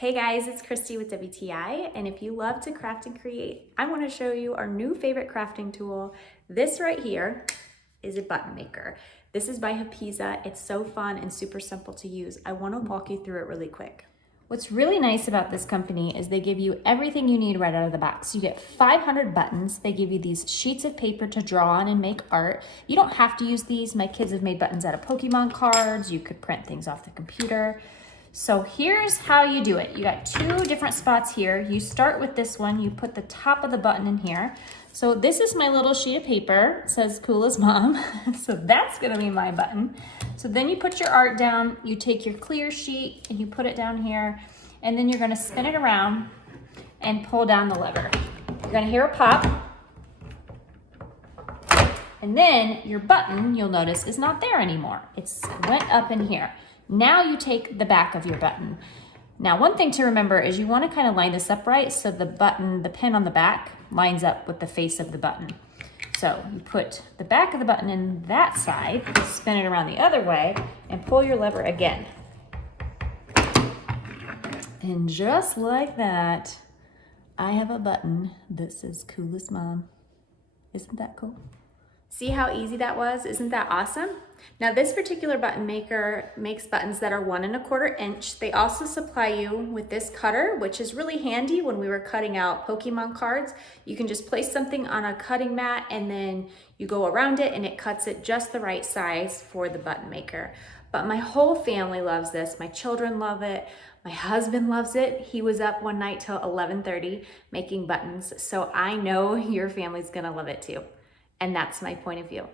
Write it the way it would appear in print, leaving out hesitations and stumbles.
Hey guys, it's Christy with WTI, and if you love to craft and create, I want to show you our new favorite crafting tool. This right here is a button maker. This is by Happizza. It's so fun and super simple to use. I want to walk you through it really quick. What's really nice about this company is they give you everything you need right out of the box. You get 500 buttons. They give you these sheets of paper to draw on and make art. You don't have to use these. My kids have made buttons out of Pokemon cards. You could print things off the computer. So here's how you do it. You got two different spots here. You start with this one. You put the top of the button in here. So this is my little sheet of paper. It says cool as mom. So that's gonna be my button. So then you put your art down. You take your clear sheet and you put it down here. And then you're gonna spin it around and pull down the lever. You're gonna hear a pop. And then your button, you'll notice, is not there anymore. It's went up in here. Now you take the back of your button. Now, one thing to remember is you want to kind of line this up right so the button, the pin on the back, lines up with the face of the button. So you put the back of the button in that side, spin it around the other way, and pull your lever again. And just like that, I have a button that says cool as mom. Isn't that cool? See how easy that was? Isn't that awesome? Now this particular button maker makes buttons that are 1 1/4 inch. They also supply you with this cutter, which is really handy when we were cutting out Pokemon cards. You can just place something on a cutting mat and then you go around it and it cuts it just the right size for the button maker. But my whole family loves this. My children love it. My husband loves it. He was up one night till 11:30 making buttons. So I know your family's gonna love it too. And that's my point of view.